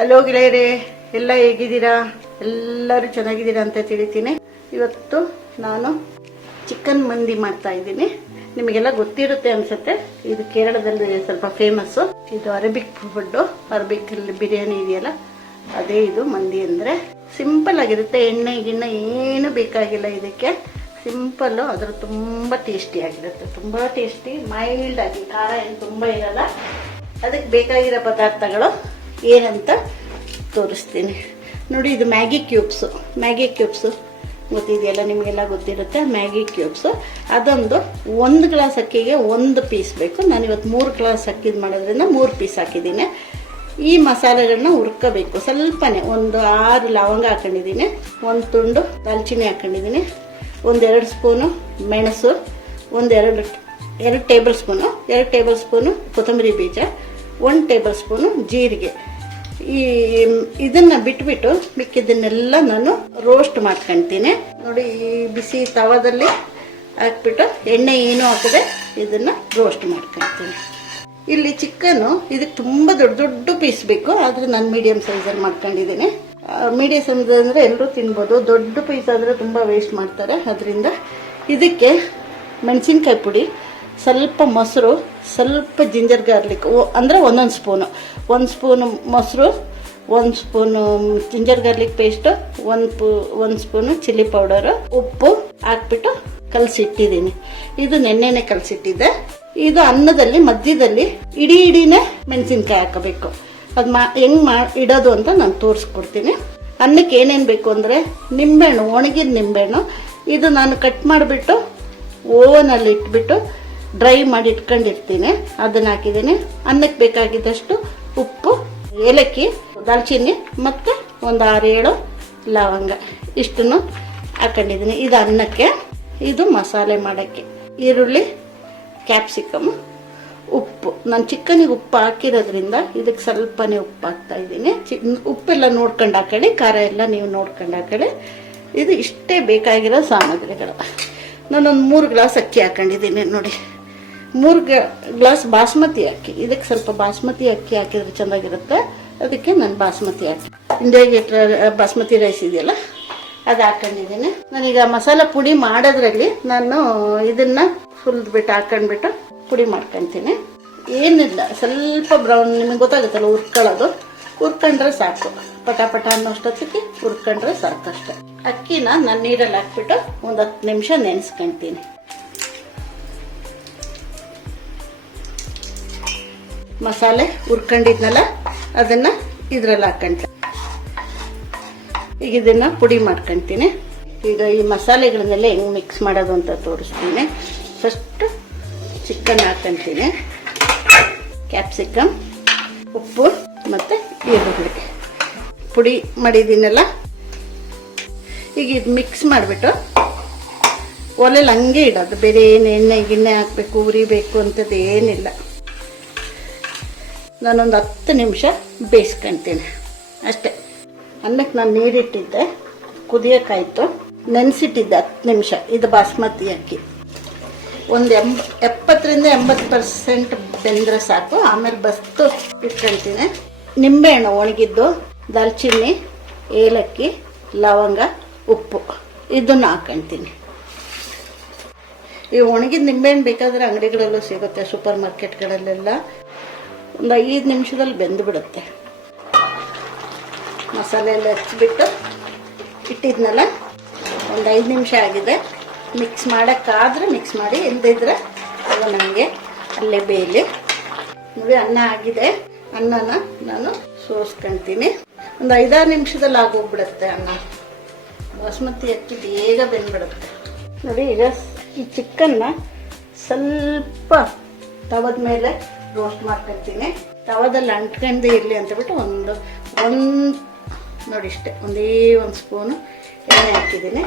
Hello ಗೆಳೆಯರೇ, ಎಲ್ಲ ಹೇಗಿದ್ದೀರಾ? ಎಲ್ಲರೂ ಚೆನ್ನಾಗಿದ್ದೀರಾ ಅಂತ ತಿಳಿತೀನಿ. ಇವತ್ತು ನಾನು ಚಿಕನ್ ಮಂದಿ ಮಾಡ್ತಾ ಇದ್ದೀನಿ. ನಿಮಗೆಲ್ಲ ಗೊತ್ತಿರುತ್ತೆ ಅನ್ಸುತ್ತೆ. ಇದು ಕೇರಳದಲ್ಲಿ ಸ್ವಲ್ಪ ಫೇಮಸ್ಸು. ಇದು ಅರೇಬಿಕ್ ಫುಡ್ಡು. ಅರೇಬಿಕ್ ಬಿರಿಯಾನಿ ಇದೆಯಲ್ಲ, ಅದೇ ಇದು ಮಂದಿ ಅಂದರೆ. ಸಿಂಪಲ್ ಆಗಿರುತ್ತೆ, ಎಣ್ಣೆ ಗಿಣ್ಣೆ ಏನು ಬೇಕಾಗಿಲ್ಲ ಇದಕ್ಕೆ. ಸಿಂಪಲ್ಲು, ಅದರ ತುಂಬ ಟೇಸ್ಟಿಯಾಗಿರುತ್ತೆ. ತುಂಬ ಟೇಸ್ಟಿ, ಮೈಲ್ಡ್ ಆಗಿ, ಖಾರ ಏನು ತುಂಬ ಇರಲ್ಲ. ಅದಕ್ಕೆ ಬೇಕಾಗಿರೋ ಪದಾರ್ಥಗಳು ಏನಂತ ತೋರಿಸ್ತೀನಿ ನೋಡಿ. ಇದು ಮ್ಯಾಗಿ ಕ್ಯೂಬ್ಸು ಗೊತ್ತಿದೆಯಲ್ಲ, ನಿಮಗೆಲ್ಲ ಗೊತ್ತಿರುತ್ತೆ. ಮ್ಯಾಗಿ ಕ್ಯೂಬ್ಸು ಅದೊಂದು 1 ಗ್ಲಾಸ್ ಅಕ್ಕಿಗೆ 1 ಪೀಸ್ ಬೇಕು. ನಾನಿವತ್ತು 3 ಗ್ಲಾಸ್ ಅಕ್ಕಿದು ಮಾಡೋದ್ರಿಂದ 3 ಪೀಸ್ ಹಾಕಿದ್ದೀನಿ. ಈ ಮಸಾಲೆಗಳನ್ನ ಹುರ್ಕೋಬೇಕು ಸ್ವಲ್ಪನೇ. ಒಂದು 6 ಲವಂಗ ಹಾಕೊಂಡಿದ್ದೀನಿ, 1 ತುಂಡು ದಾಲ್ಚಿನ್ನಿ ಹಾಕೊಂಡಿದ್ದೀನಿ, 1-2 ಸ್ಪೂನು ಮೆಣಸು, 2 ಟೇಬಲ್ ಸ್ಪೂನು ಕೊತ್ತಂಬರಿ ಬೀಜ, 1 ಟೇಬಲ್ ಸ್ಪೂನು ಜೀರಿಗೆ. ಇದನ್ನು ಬಿಟ್ಬಿಟ್ಟು ಮಿಕ್ಕಿದ್ದನ್ನೆಲ್ಲ ನಾನು ರೋಸ್ಟ್ ಮಾಡ್ಕೊಳ್ತೀನಿ ನೋಡಿ. ಈ ಬಿಸಿ ತವಾದಲ್ಲಿ ಹಾಕ್ಬಿಟ್ಟು ಎಣ್ಣೆ ಏನೂ ಹಾಕದೆ ಇದನ್ನು ರೋಸ್ಟ್ ಮಾಡ್ಕೊಳ್ತೀನಿ. ಇಲ್ಲಿ ಚಿಕನ್ನು ಇದಕ್ಕೆ ತುಂಬ ದೊಡ್ಡ ಪೀಸ್ ಬೇಕು, ಆದರೆ ನಾನು ಮೀಡಿಯಮ್ ಸೈಜಲ್ಲಿ ಮಾಡ್ಕೊಂಡಿದ್ದೀನಿ. ಮೀಡಿಯಮ್ ಸೈಜ್ ಅಂದರೆ ಎಲ್ಲರೂ ತಿನ್ಬೋದು. ದೊಡ್ಡ ಪೀಸ್ ಆದರೆ ತುಂಬ ವೇಸ್ಟ್ ಮಾಡ್ತಾರೆ. ಅದರಿಂದ ಇದಕ್ಕೆ ಮೆಣಸಿನ್ಕಾಯಿ ಪುಡಿ, ಸ್ವಲ್ಪ ಮೊಸರು, ಸ್ವಲ್ಪ ಜಿಂಜರ್ ಗಾರ್ಲಿಕ್ ಅಂದರೆ 1 ಸ್ಪೂನು, 1 ಸ್ಪೂನು ಮೊಸರು, 1 spoon ginger garlic paste, 1 spoon chilli powder, ಉಪ್ಪು ಹಾಕ್ಬಿಟ್ಟು ಕಲಸಿಟ್ಟಿದ್ದೀನಿ. ಇದು ನೆನ್ನೆನೆ ಕಲಸಿಟ್ಟಿದ್ದೆ. ಇದು ಅನ್ನದಲ್ಲಿ ಮಧ್ಯದಲ್ಲಿ ಇಡೀನೇ ಮೆಣಸಿನ್ಕಾಯಿ ಹಾಕಬೇಕು. ಅದು ಹೆಂಗೆ ಇಡೋದು ಅಂತ ನಾನು ತೋರಿಸ್ಕೊಡ್ತೀನಿ. ಅನ್ನಕ್ಕೆ ಏನೇನು ಬೇಕು ಅಂದರೆ ನಿಂಬೆಹಣ್ಣು, ಒಣಗಿದ ನಿಂಬೆಹಣ್ಣು. ಇದು ನಾನು ಕಟ್ ಮಾಡಿಬಿಟ್ಟು ಓವನಲ್ಲಿ ಇಟ್ಬಿಟ್ಟು ಡ್ರೈ ಮಾಡಿ ಇಟ್ಕೊಂಡಿರ್ತೀನಿ, ಅದನ್ನು ಹಾಕಿದ್ದೀನಿ. ಅನ್ನಕ್ಕೆ ಬೇಕಾಗಿದ್ದಷ್ಟು ಉಪ್ಪು, ಏಲಕ್ಕಿ, ದಾಲ್ಚಿನ್ನಿ ಮತ್ತು ಒಂದು 6-7 ಲವಂಗ, ಇಷ್ಟನ್ನು ಹಾಕೊಂಡಿದ್ದೀನಿ. ಇದು ಅನ್ನಕ್ಕೆ. ಇದು ಮಸಾಲೆ ಮಾಡೋಕ್ಕೆ ಈರುಳ್ಳಿ, ಕ್ಯಾಪ್ಸಿಕಮ್, ಉಪ್ಪು. ನಾನು ಚಿಕನಿಗೆ ಉಪ್ಪು ಹಾಕಿರೋದ್ರಿಂದ ಇದಕ್ಕೆ ಸ್ವಲ್ಪನೇ ಉಪ್ಪು ಹಾಕ್ತಾಯಿದ್ದೀನಿ. ಉಪ್ಪೆಲ್ಲ ನೋಡ್ಕೊಂಡು ಹಾಕೊಳ್ಳಿ, ಖಾರ ಎಲ್ಲ ನೀವು ನೋಡ್ಕೊಂಡು ಹಾಕೊಳ್ಳಿ. ಇದು ಇಷ್ಟೇ ಬೇಕಾಗಿರೋ ಸಾಮಗ್ರಿಗಳು. ನಾನೊಂದು 3 ಗ್ಲಾಸ್ ಅಕ್ಕಿ ಹಾಕೊಂಡಿದ್ದೀನಿ ನೋಡಿ. 3 ಗ್ಲಾಸ್ ಬಾಸ್ಮತಿ ಅಕ್ಕಿ. ಇದಕ್ಕೆ ಸ್ವಲ್ಪ ಬಾಸ್ಮತಿ ಅಕ್ಕಿ ಹಾಕಿದ್ರೆ ಚೆನ್ನಾಗಿರುತ್ತೆ. ಅದಕ್ಕೆ ನಾನು ಬಾಸ್ಮತಿ ಅಕ್ಕಿ, ಇಂಡಿಯಾಗೆ ಬಾಸ್ಮತಿ ರೈಸ್ ಇದೆಯಲ್ಲ, ಅದು ಹಾಕೊಂಡಿದ್ದೀನಿ. ನಾನೀಗ ಮಸಾಲ ಪುಡಿ ಮಾಡೋದ್ರಲ್ಲಿ ನಾನು ಇದನ್ನು ಹುರಿದ್ಬಿಟ್ಟು ಹಾಕೊಂಡ್ಬಿಟ್ಟು ಪುಡಿ ಮಾಡ್ಕೊತೀನಿ. ಏನಿಲ್ಲ, ಸ್ವಲ್ಪ ಬ್ರೌನ್, ನಿಮಗೆ ಗೊತ್ತಾಗುತ್ತಲ್ಲ ಹುರ್ಕೊಂಡ್ರೆ ಸಾಕು. ಪಟ ಅನ್ನೋಷ್ಟೊತ್ತಿಗೆ ಹುರ್ಕೊಂಡ್ರೆ ಸಾಕು ಅಷ್ಟೆ. ಅಕ್ಕಿನ ನಾನು ನೀರಲ್ಲಿ ಹಾಕ್ಬಿಟ್ಟು ಒಂದು 10 ನಿಮಿಷ ನೆನೆಸ್ಕೊಳ್ತೀನಿ. ಮಸಾಲೆ ಹುರ್ಕೊಂಡಿದ್ನಲ್ಲ, ಅದನ್ನು ಇದರಲ್ಲಿ ಹಾಕ್ಕೊಂತೀನಿ. ಈಗ ಇದನ್ನು ಪುಡಿ ಮಾಡ್ಕೊತೀನಿ. ಈಗ ಈ ಮಸಾಲೆಗಳನ್ನೆಲ್ಲ ಹೆಂಗೆ ಮಿಕ್ಸ್ ಮಾಡೋದು ಅಂತ ತೋರಿಸ್ತೀನಿ. ಫಸ್ಟು ಚಿಕನ್ ಹಾಕ್ಕೊಂತೀನಿ, ಕ್ಯಾಪ್ಸಿಕಮ್, ಉಪ್ಪು ಮತ್ತು ಈರುಳ್ಳಿ ಪುಡಿ ಮಾಡಿದ್ದೀನಲ್ಲ. ಈಗ ಇದು ಮಿಕ್ಸ್ ಮಾಡಿಬಿಟ್ಟು ಒಲೆಯಲ್ಲಿ ಹಂಗೆ ಇಡೋದು. ಬೇರೆ ಏನು ಎಣ್ಣೆ ಗಿಣ್ಣೆ ಹಾಕಬೇಕು, ಉರಿಬೇಕು ಅಂತದ್ದು ಏನಿಲ್ಲ. ನಾನೊಂದು 10 ನಿಮಿಷ ಬೇಯಿಸ್ಕೊಳ್ತೀನಿ ಅಷ್ಟೇ. ಅನ್ನಕ್ಕೆ ನಾನು ನೀರಿಟ್ಟಿದ್ದೆ, ಕುದಿಯೋಕ್ಕಾಯ್ತು, ನೆನೆಸಿಟ್ಟಿದ್ದೆ 10 ನಿಮಿಷ. ಇದು ಬಾಸ್ಮತಿ ಅಕ್ಕಿ. ಒಂದು 70-80% ಬೆಂದರೆ ಸಾಕು. ಆಮೇಲೆ ಬಸ್ತು ಇಟ್ಕೊಳ್ತೀನಿ. ನಿಂಬೆಹಣ್ಣು ಒಣಗಿದ್ದು, ದಾಲ್ಚಿನ್ನಿ, ಏಲಕ್ಕಿ, ಲವಂಗ, ಉಪ್ಪು, ಇದನ್ನು ಹಾಕ್ಕೊಳ್ತೀನಿ. ಈ ಒಣಗಿದ ನಿಂಬೆಹಣ್ಣು ಬೇಕಾದರೆ ಅಂಗಡಿಗಳಲ್ಲೂ ಸಿಗುತ್ತೆ, ಸೂಪರ್ ಮಾರ್ಕೆಟ್ಗಳಲ್ಲೆಲ್ಲ. ಒಂದು 5 ನಿಮಿಷದಲ್ಲಿ ಬೆಂದುಬಿಡುತ್ತೆ. ಮಸಾಲೆ ಎಲ್ಲ ಹಚ್ಚಿಬಿಟ್ಟು ಇಟ್ಟಿದ್ನಲ್ಲ, ಒಂದು 5 ನಿಮಿಷ ಆಗಿದೆ. ಮಿಕ್ಸ್ ಮಾಡೋಕ್ಕಾದ್ರೆ ಮಿಕ್ಸ್ ಮಾಡಿ, ಇಲ್ಲದಿದ್ರೆ ಅದು ನನಗೆ ಅಲ್ಲೇ ಬೇಯಲಿ ನೋಡಿ. ಅನ್ನ ಆಗಿದೆ. ಅನ್ನನ ನಾನು ಸೋಸ್ಕೊಳ್ತೀನಿ. ಒಂದು 5-6 ನಿಮಿಷದಲ್ಲಿ ಆಗೋಗ್ಬಿಡುತ್ತೆ ಅನ್ನ. ಬಾಸ್ಮತಿ ಅಕ್ಕಿ ಬೇಗ ಬೆಂದ್ಬಿಡುತ್ತೆ ನೋಡಿ. ಈಗ ಈ ಚಿಕನ್ನ ಸ್ವಲ್ಪ ತವದ ಮೇಲೆ ರೋಸ್ಟ್ ಮಾಡ್ಕೊಳ್ತೀನಿ. ತವದಲ್ಲಿ ಅಂಟ್ಕೊಂಡೇ ಇರಲಿ ಅಂತಬಿಟ್ಟು ಒಂದು ನೋಡಿ ಇಷ್ಟೇ, ಒಂದೇ 1 ಸ್ಪೂನು ಎಣ್ಣೆ ಹಾಕಿದ್ದೀನಿ.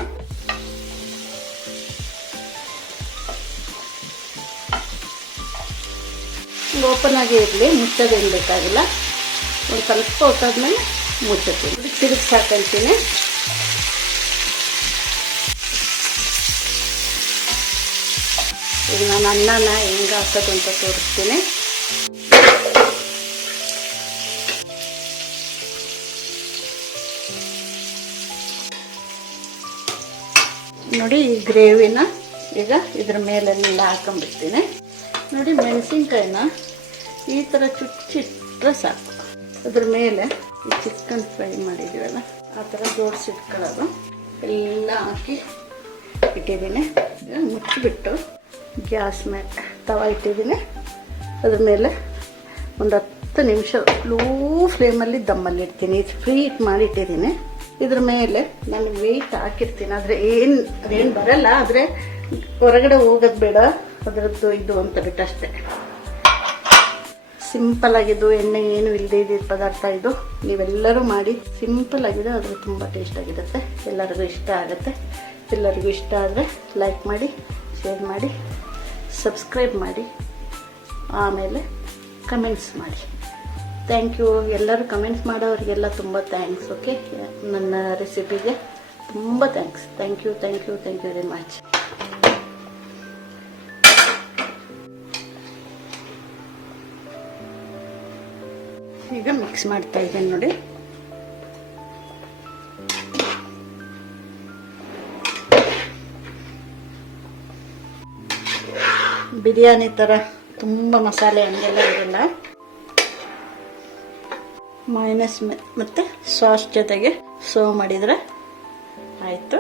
ಓಪನ್ ಆಗಿ ಇರಲಿ, ಮುಚ್ಚೋದೇನು ಬೇಕಾಗಿಲ್ಲ. ಒಂದು ಸ್ವಲ್ಪ ಹೊತ್ತಾದ್ಮೇಲೆ ಮುಚ್ಚುತ್ತೀನಿ. ತಿರುಗಿಸಿ ಹಾಕೊಳ್ತೀನಿ. ಈಗ ನಾನು ಅನ್ನನ ಹೆಂಗೆ ಹಾಕೋದು ಅಂತ ತೋರಿಸ್ತೀನಿ. ನೋಡಿ ಈ ಗ್ರೇವಿನ ಈಗ ಇದ್ರ ಮೇಲೆಲ್ಲ ಹಾಕೊಂಡ್ಬಿಡ್ತೀನಿ. ನೋಡಿ ಮೆಣಸಿನ್ಕಾಯಿನ ಈ ಥರ ಚುಚ್ಚಿಟ್ರೆ ಸಾಕು. ಅದ್ರ ಮೇಲೆ ಈ ಚಿಕನ್ ಫ್ರೈ ಮಾಡಿದ್ದೀವಲ್ಲ ಆ ಥರ ಜೋಡಿಸಿಟ್ಕೊಳ್ಳೋದು. ಎಲ್ಲ ಹಾಕಿ ಇಟ್ಟಿದ್ದೀನಿ. ಮುಚ್ಚಿಬಿಟ್ಟು ಗ್ಯಾಸ್ ಮೇಲೆ ತವ ಇಟ್ಟಿದ್ದೀನಿ. ಅದ್ರ ಮೇಲೆ ಒಂದು 10 ನಿಮಿಷ ಲೋ ಫ್ಲೇಮಲ್ಲಿ ದಮ್ಮಲ್ಲಿ ಇಡ್ತೀನಿ. ಫ್ರೀ ಹಿಟ್ ಮಾಡಿ ಇಟ್ಟಿದ್ದೀನಿ. ಇದ್ರ ಮೇಲೆ ನಾನು ವೆಯ್ಟ್ ಹಾಕಿರ್ತೀನಿ. ಆದರೆ ಅದೇನು ಬರಲ್ಲ, ಆದರೆ ಹೊರಗಡೆ ಹೋಗೋದು ಬೇಡ ಅದರದ್ದು ಇದು ಅಂತ ಬಿಟ್ಟು ಅಷ್ಟೇ. ಸಿಂಪಲ್ ಆಗಿದ್ದು, ಎಣ್ಣೆ ಏನು ಇಲ್ಲದೆ ಇದ್ದಿದ್ದ ಪದಾರ್ಥ ಇದು. ನೀವೆಲ್ಲರೂ ಮಾಡಿ. ಸಿಂಪಲ್ ಆಗಿದೆ, ಆದರೆ ತುಂಬ ಟೇಸ್ಟ್ ಆಗಿರುತ್ತೆ. ಎಲ್ಲರಿಗೂ ಇಷ್ಟ ಆಗುತ್ತೆ. ಎಲ್ಲರಿಗೂ ಇಷ್ಟ ಆದರೆ ಲೈಕ್ ಮಾಡಿ, ಶೇರ್ ಮಾಡಿ, ಸಬ್ಸ್ಕ್ರೈಬ್ ಮಾಡಿ, ಆಮೇಲೆ ಕಮೆಂಟ್ಸ್ ಮಾಡಿ. Thank you. ಎಲ್ಲರೂ ಕಮೆಂಟ್ಸ್ ಮಾಡೋರಿಗೆಲ್ಲ ತುಂಬ ಥ್ಯಾಂಕ್ಸ್. ಓಕೆ, ನನ್ನ ರೆಸಿಪಿಗೆ ತುಂಬ thanks. Thank you very much. ಈಗ ಮಿಕ್ಸ್ ಮಾಡ್ತಾ ಇದ್ದೇನೆ ನೋಡಿ. ಬಿರಿಯಾನಿ ಥರ ತುಂಬ ಮಸಾಲೆ ಹಂಗೆಲ್ಲ ಇರಲ್ಲ. ಮೈನಸ್ ಮತ್ತು ಸಾಸ್ ಜೊತೆಗೆ ಸರ್ವ್ ಮಾಡಿದರೆ ಆಯಿತು.